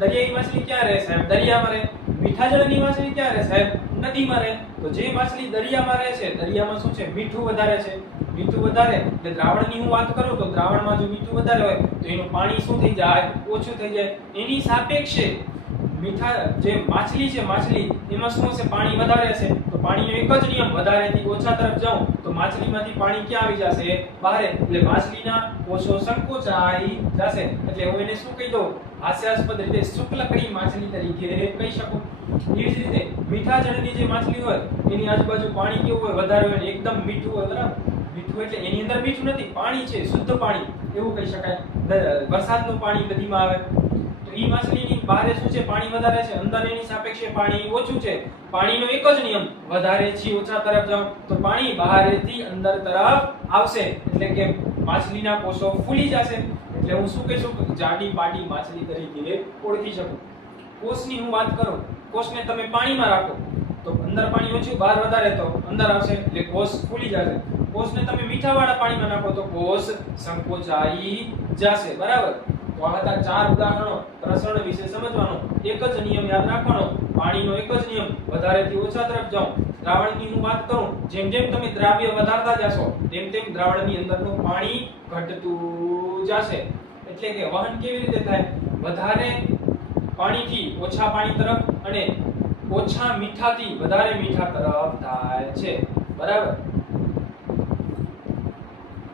દરિયાઈ માછલી ક્યાં રહે સાહેબ? દરિયામાં રહે. મીઠા જળની માછલી ક્યાં રહે સાહેબ? નદીમાં રહે. તો જે માછલી દરિયામાં રહે છે, દરિયામાં શું છે? મીઠું વધારે છે. મીઠું વધારે એટલે દ્રાવણની હું વાત કરું તો દ્રાવણમાં જો મીઠું વધારે હોય તો એનું પાણી શું થઈ જાય? ઓછું થઈ જાય. એની સાપેક્ષે મીઠા જે માછલી છે, માછલી એમાં શું છે? પાણી વધારે છે. તો પાણીનો એક જ નિયમ, વધારેથી ઓછા તરફ જાઉં તો માછલીમાંથી પાણી ક્યાં આવી જશે? બહાર. એટલે માછલીના કોષો સંકોચાઈ જશે. એટલે હું એને શું કહી દઉં? હાસ્યાસ્પદ રીતે શુક્લકડી માછલી તરીકે કહી શકું. એવી જ રીતે મીઠા જળની જે માછલી હોય એની આજુબાજુ પાણી કેવું હોય? વધારે હોય, એકદમ મીઠું હોય. બરાબર? મીઠું એટલે એની અંદર મીઠું નથી, પાણી છે, શુદ્ધ પાણી એવું કહી શકાય. વરસાદનું પાણી નદીમાં આવે તો ઈ માછલીની બહાર શું છે? પાણી વધારે છે, અંદર એની સાપેક્ષે પાણી ઓછું છે. પાણીનો એક જ નિયમ, વધારેથી ઓછા તરફ જાઓ તો પાણી બહારેથી અંદર તરફ આવશે. એટલે કે માછલીના કોષો ફૂલી જશે. એટલે હું શું કહીશું? જાડી પાટી માછલી તરીકે ઓળખી શકું. કોષની હું વાત કરું, કોષને તમે પાણીમાં રાખો તો અંદર પાણી ઓછું, બહાર વધારે તો અંદર આવશે. એટલે કોષ ફૂલી જશે. કોષને તમે મીઠાવાળા પાણીમાં નાખો તો કોષ સંકોચાઈ જશે. બરાબર? તો આ હતા 4 ઉદાહરણો પ્રસરણ વિશે સમજવાનો. એક જ નિયમ યાદ રાખવાનો, પાણીનો એક જ નિયમ, વધારેથી ઓછા તરફ જાઓ. દ્રાવણની હું વાત કરું, જેમ જેમ તમે દ્રાવ્ય વધારતા જશો તેમ તેમ દ્રાવણની અંદરનું પાણી ઘટતું જશે. એટલે કે વહન કેવી રીતે થાય? વધારે પાણીથી ઓછા પાણી તરફ અને ઓછા મીઠાથી વધારે મીઠા તરફ થાય છે. બરાબર?